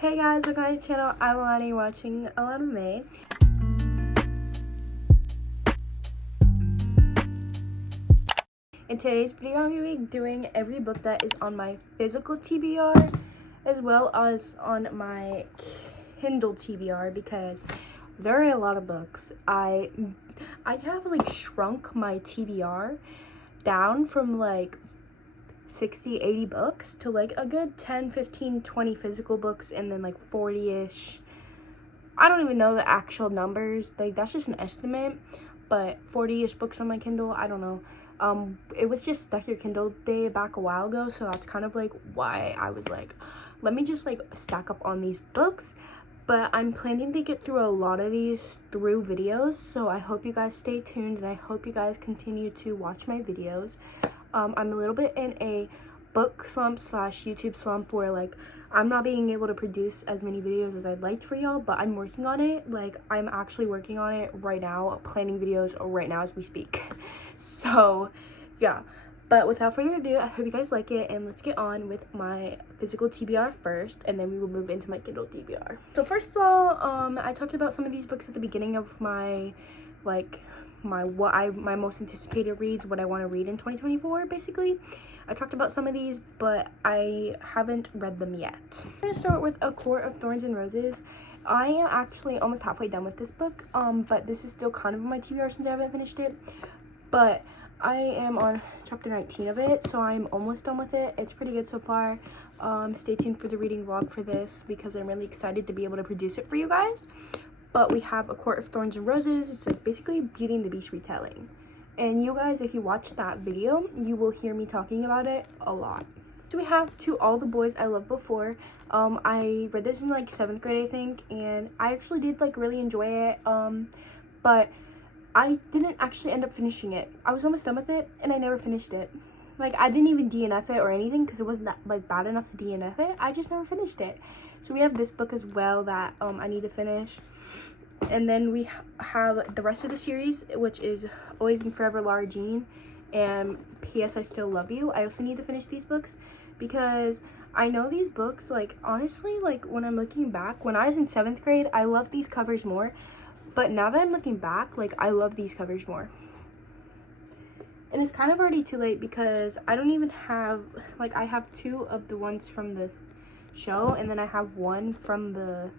Hey guys, welcome to my channel. I'm Alani, watching Alana May. In today's video, I'm going to be doing every book that is on my physical TBR as well as on my Kindle TBR because there are a lot of books. I have like shrunk my TBR down from like 60-80 books to like a good 10 15 20 physical books and then like 40ish. I don't even know the actual numbers, like that's just an estimate, but 40ish books on my Kindle. I don't know. It was just Stuck Your Kindle Day back a while ago, so that's kind of like why I was like, let me just like stack up on these books. But I'm planning to get through a lot of these through videos, so I hope you guys stay tuned and I hope you guys continue to watch my videos. I'm a little bit in a book slump / YouTube slump where like I'm not being able to produce as many videos as I'd like for y'all, but I'm working on it. Like I'm actually working on it right now, planning videos right now as we speak. So yeah, but without further ado, I hope you guys like it and let's get on with my physical TBR first and then we will move into my Kindle TBR. So first of all, I talked about some of these books at the beginning of my my most anticipated reads, what I want to read in 2024 basically. I talked about some of these, but I haven't read them yet. I'm going to start with A Court of Thorns and Roses. I am actually almost halfway done with this book, but this is still kind of on my TBR since I haven't finished it. But I am on chapter 19 of it, so I'm almost done with it. It's pretty good so far. Stay tuned for the reading vlog for this because I'm really excited to be able to produce it for you guys. But we have A Court of Thorns and Roses. It's like basically Beauty and the Beast retelling. And you guys, if you watch that video, you will hear me talking about it a lot. So we have To All the Boys I Loved Before. I read this in like 7th grade, I think, and I actually did like really enjoy it. But I didn't actually end up finishing it. I was almost done with it, and I never finished it. Like I didn't even DNF it or anything because it wasn't that like bad enough to DNF it. I just never finished it. So we have this book as well that I need to finish. And then we have the rest of the series, which is Always and Forever Lara Jean and P.S. I Still Love You. I also need to finish these books because I know these books, like honestly, like when I'm looking back, when I was in 7th grade, I loved these covers more. But now that I'm looking back, like I love these covers more. And it's kind of already too late because I don't even have, like I have 2 of the ones from the show and then I have 1 from the,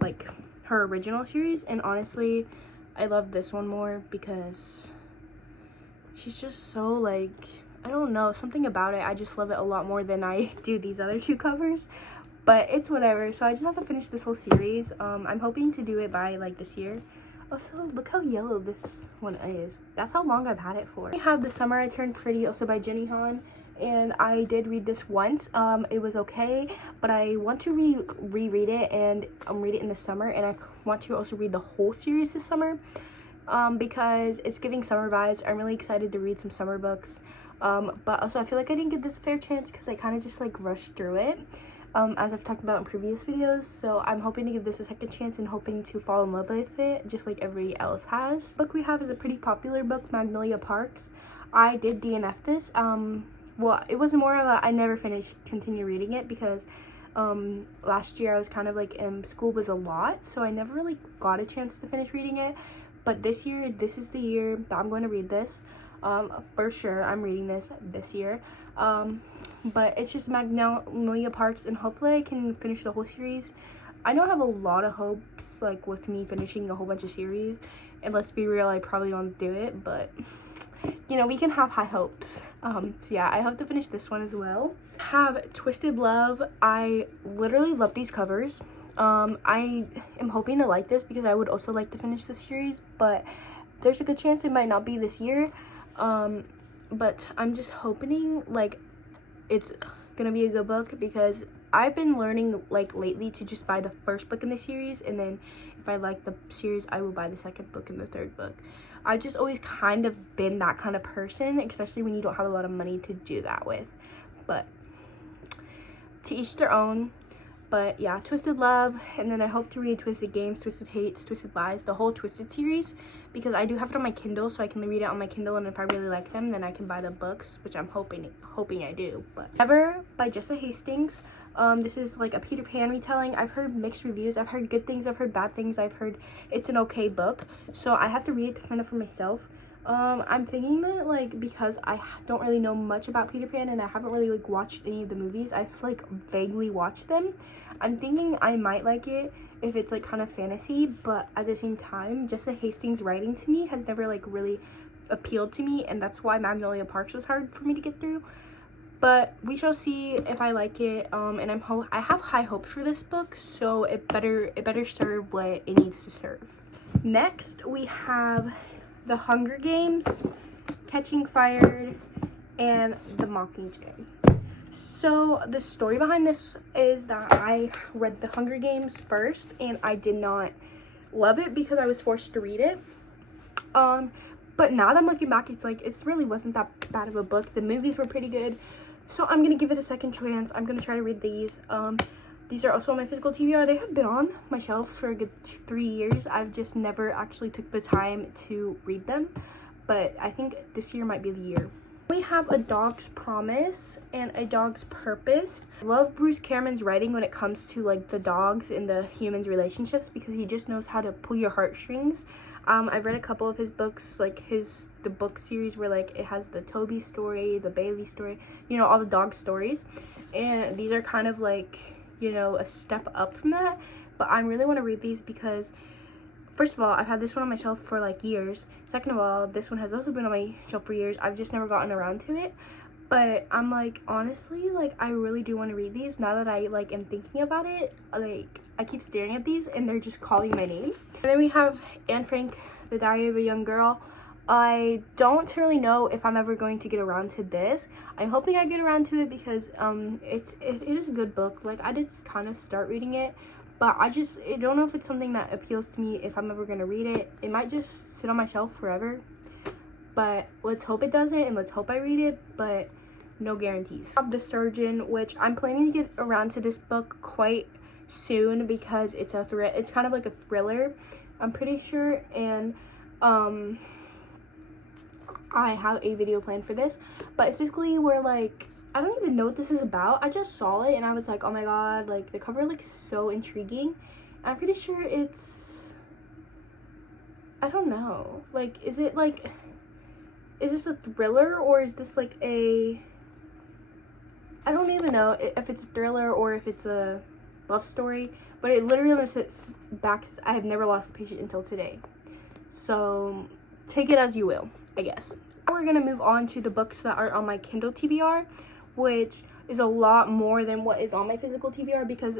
like, her original series. And honestly, I love this one more because she's just so like, I don't know, something about it. I just love it a lot more than I do these other 2 covers. But it's whatever, so I just have to finish this whole series. I'm hoping to do it by like this year. Also, look how yellow this one is. That's how long I've had it for. We have The Summer I Turned Pretty, also by Jenny Han. And I did read this once. It was okay, but I want to reread it and read it in the summer. And I want to also read the whole series this summer because it's giving summer vibes. I'm really excited to read some summer books. But also I feel like I didn't give this a fair chance because I kind of just like rushed through it. As I've talked about in previous videos, so I'm hoping to give this a second chance and hoping to fall in love with it just like everybody else has. The book we have is a pretty popular book, Magnolia Parks. I did DNF this. Well, it was more of a I never continue reading it because last year I was kind of like school was a lot, so I never really got a chance to finish reading it. But this year, this is the year that I'm going to read this. For sure I'm reading this year. But it's just Magnolia Parks, and hopefully I can finish the whole series. I know I have a lot of hopes like with me finishing a whole bunch of series, and let's be real, I probably won't do it, but you know, we can have high hopes. So yeah, I hope to finish this one as well. Have Twisted Love. I literally love these covers. I am hoping to like this because I would also like to finish this series, but there's a good chance it might not be this year. But I'm just hoping like it's gonna be a good book because I've been learning like lately to just buy the first book in the series, and then if I like the series I will buy the second book and the third book. I've just always kind of been that kind of person, especially when you don't have a lot of money to do that with. But to each their own. But yeah, Twisted Love, and then I hope to read Twisted Games, Twisted Hates, Twisted Lies, the whole Twisted series, because I do have it on my Kindle, so I can read it on my Kindle, and if I really like them, then I can buy the books, which I'm hoping I do. But Ever by Jessa Hastings. This is like a Peter Pan retelling. I've heard mixed reviews. I've heard good things, I've heard bad things. I've heard it's an okay book, so I have to read it to find out for myself. I'm thinking that, like, because I don't really know much about Peter Pan and I haven't really, like, watched any of the movies, I've, like, vaguely watched them. I'm thinking I might like it if it's, like, kind of fantasy, but at the same time, Jessica Hastings' writing to me has never, like, really appealed to me, and that's why Magnolia Parks was hard for me to get through. But we shall see if I like it, and I have high hopes for this book, so it better serve what it needs to serve. Next, we have The Hunger Games, Catching Fire, and The Mockingjay. So the story behind this is that I read The Hunger Games first, and I did not love it because I was forced to read it. But now that I'm looking back, it's like, it really wasn't that bad of a book. The movies were pretty good, so I'm gonna give it a second chance. I'm gonna try to read these. These are also on my physical TBR. They have been on my shelves for a good 3 years. I've just never actually took the time to read them, but I think this year might be the year. We have A Dog's Promise and A Dog's Purpose. I love Bruce Cameron's writing when it comes to, like, the dogs and the humans' relationships, because he just knows how to pull your heartstrings. I've read a couple of his books, like the book series where, like, it has the Toby story, the Bailey story, you know, all the dog stories, and these are kind of like, you know, a step up from that. But I really want to read these because, first of all, I've had this one on my shelf for, like, years. Second of all, this one has also been on my shelf for years. I've just never gotten around to it. But I'm, like, honestly, like, I really do want to read these. Now that I, like, am thinking about it, like, I keep staring at these and they're just calling my name. And then we have Anne Frank, The Diary of a Young Girl. I don't really know if I'm ever going to get around to this. I'm hoping I get around to it because it is a good book. Like, I did kind of start reading it, but I don't know if it's something that appeals to me, if I'm ever going to read it. It might just sit on my shelf forever, but let's hope it doesn't, and let's hope I read it, but no guarantees. I have The Surgeon, which I'm planning to get around to this book quite soon because it's it's kind of like a thriller, I'm pretty sure, and I have a video planned for this, but it's basically where, like, I don't even know what this is about. I just saw it and I was like, oh my god, like, the cover looks so intriguing. I'm pretty sure it's, I don't know, like, is this a thriller, or is this like I don't even know if it's a thriller or if it's a love story, but it literally sits back. I have never lost a patient until today, so take it as you will, I guess. Now we're gonna move on to the books that are on my Kindle TBR, which is a lot more than what is on my physical TBR, because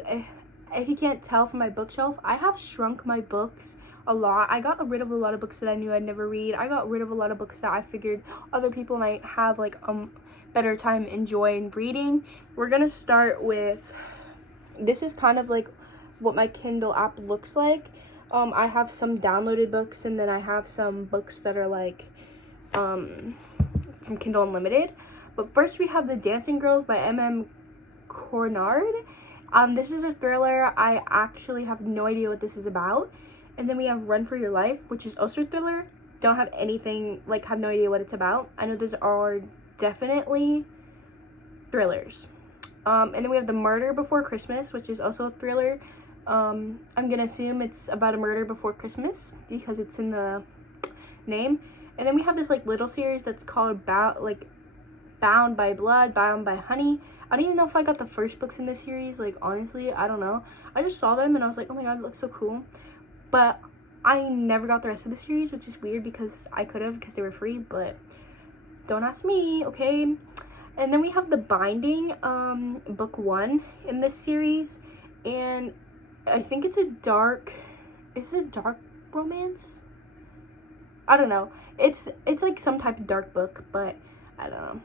if you can't tell from my bookshelf, I have shrunk my books a lot. I got rid of a lot of books that I knew I'd never read. I got rid of a lot of books that I figured other people might have, like, better time enjoying reading. We're gonna start with, this is kind of like what my Kindle app looks like. I have some downloaded books, and then I have some books that are like from Kindle Unlimited. But first we have The Dancing Girls by M.M. Cornard. This is a thriller. I actually have no idea what this is about. And then we have Run for Your Life, which is also a thriller. Don't have anything, like, have no idea what it's about. I know those are definitely thrillers. And then we have The Murder Before Christmas, which is also a thriller. I'm gonna assume it's about a murder before Christmas because it's in the name. And then we have this, like, little series that's called Bound by Blood, Bound by Honey. I don't even know if I got the first books in this series. Like, honestly, I don't know. I just saw them and I was like, oh my god, it looks so cool. But I never got the rest of the series, which is weird because I could have, because they were free, but don't ask me, okay? And then we have The Binding, book 1 in this series, and I think it's a dark romance? I don't know. It's like some type of dark book, but I don't know.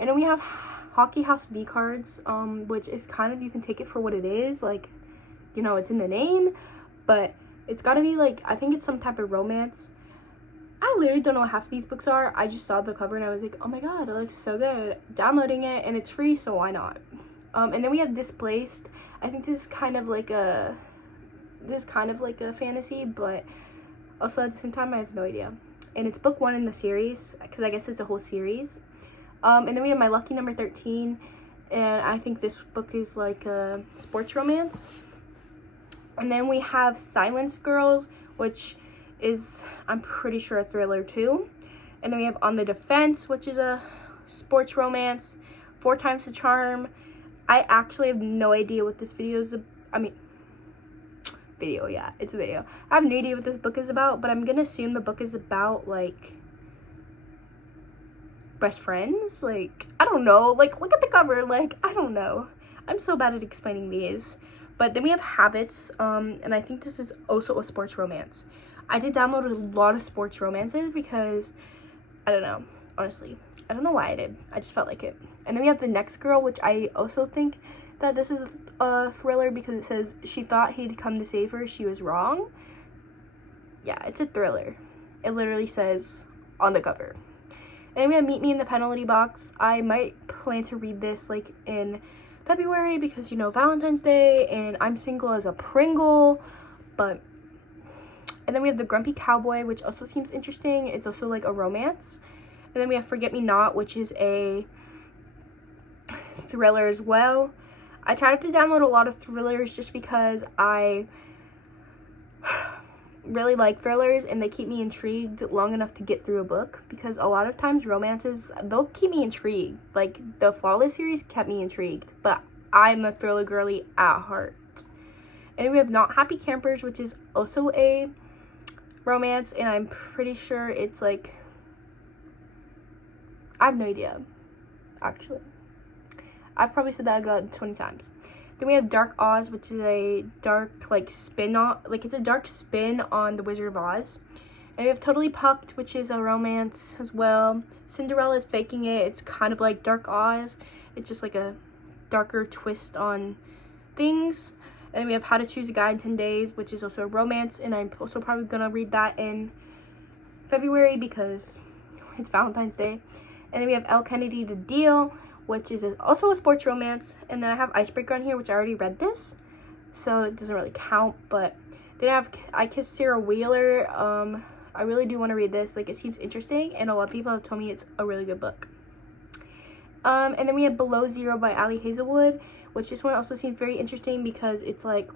And then we have Hockey House V Cards, which is kind of, you can take it for what it is, like, you know, it's in the name, but it's gotta be, like, I think it's some type of romance. I literally don't know what half of these books are. I just saw the cover and I was like, oh my god, it looks so good. Downloading it, and it's free, so why not? And then we have Displaced. I think this is kind of like a fantasy, but also at the same time, I have no idea. And it's book 1 in the series, because I guess it's a whole series. And then we have My Lucky Number 13, and I think this book is like a sports romance. And then we have Silence Girls, which is, I'm pretty sure, a thriller too. And then we have On the Defense, which is a sports romance. 4 Times the Charm. I actually have no idea what this video is. Video, yeah, it's a video. I have no idea what this book is about, but I'm gonna assume the book is about like best friends. Like, I don't know. Like, look at the cover. Like, I don't know. I'm so bad at explaining these. But then we have Habits, and I think this is also a sports romance. I did download a lot of sports romances because, I don't know, honestly. I don't know why I did. I just felt like it. And then we have The Next Girl, which I also think that this is a thriller because it says she thought he'd come to save her. She was wrong. Yeah, it's a thriller. It literally says on the cover. And we have Meet Me in the Penalty Box. I might plan to read this like in February because, you know, Valentine's Day, and I'm single as a Pringle. And then we have The Grumpy Cowboy, which also seems interesting. It's also like a romance. And then we have Forget Me Not, which is a thriller as well. I tried to download a lot of thrillers just because I really like thrillers and they keep me intrigued long enough to get through a book, because a lot of times romances, they'll keep me intrigued. Like the Flawless series kept me intrigued, but I'm a thriller girly at heart. And we have Not Happy Campers, which is also a romance, and I'm pretty sure it's like, I have no idea, actually. I've probably said that about 20 times. Then we have Dark Oz, which is a dark, like, spin on, like, it's a dark spin on The Wizard of Oz. And we have Totally Pucked, which is a romance as well. Cinderella's Faking It. It's kind of like Dark Oz. It's just like a darker twist on things. And we have How to Choose a Guy in 10 Days, which is also a romance. And I'm also probably going to read that in February because it's Valentine's Day. And then we have El Kennedy The Deal, which is also a sports romance. And then I have Icebreaker on here, which I already read this, so it doesn't really count. But then I have I Kissed Sarah Wheeler. I really do want to read this. Like, it seems interesting, and a lot of people have told me it's a really good book. And then we have Below Zero by Ali Hazelwood, which this one also seems very interesting because it's like,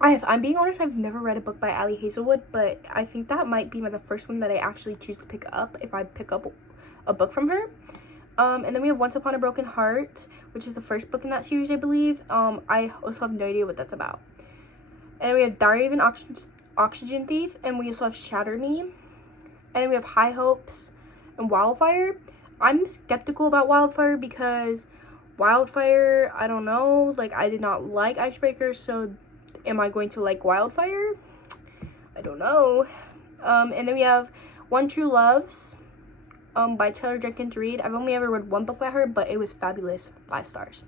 I'm being honest, I've never read a book by Ali Hazelwood, but I think that might be the first one that I actually choose to pick up if I pick up a book from her. And then we have Once Upon a Broken Heart, which is the first book in that series, I believe. I also have no idea what that's about. And then we have Diary of an Oxygen Thief, and we also have Shatter Me. And then we have High Hopes and Wildfire. I'm skeptical about Wildfire because Wildfire, I don't know, like, I did not like Icebreaker, so am I going to like Wildfire? I don't know. And then we have One True Loves by Taylor Jenkins Reid. I've only ever read one book by her, but it was fabulous. 5 stars.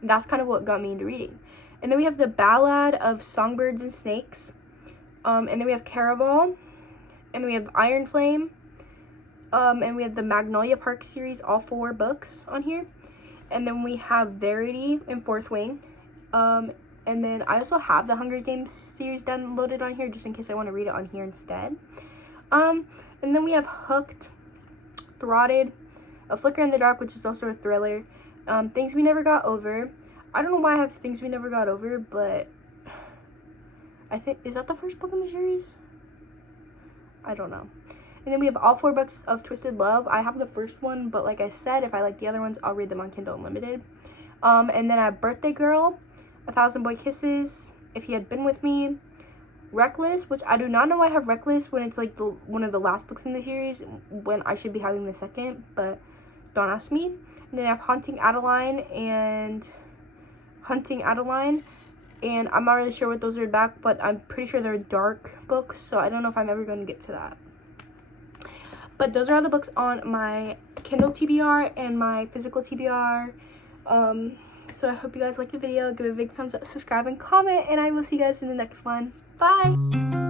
And that's kind of what got me into reading. And then we have The Ballad of Songbirds and Snakes. And then we have Caraval. And we have Iron Flame. And we have the Magnolia Park series, all 4 books on here. And then we have Verity and Fourth Wing. And then I also have the Hunger Games series downloaded on here, just in case I want to read it on here instead. And then we have Hooked, Throtted, A Flicker in the Dark, which is also a thriller. Things We Never Got Over. I don't know why I have Things We Never Got Over, but I think, is that the first book in the series? I don't know. And then we have all 4 books of Twisted Love. I have the first one, but like I said, if I like the other ones, I'll read them on Kindle Unlimited. And then I have Birthday Girl, 1,000 Boy Kisses, If He Had Been With Me, Reckless, which I do not know why I have Reckless when it's like one of the last books in the series, when I should be having the second, but don't ask me. And then I have Haunting Adeline, and I'm not really sure what those are about, but I'm pretty sure they're dark books, so I don't know if I'm ever going to get to that. But those are all the books on my Kindle TBR and my physical TBR. So I hope you guys liked the video. Give it a big thumbs up, subscribe, and comment, and I will see you guys in the next one. Bye!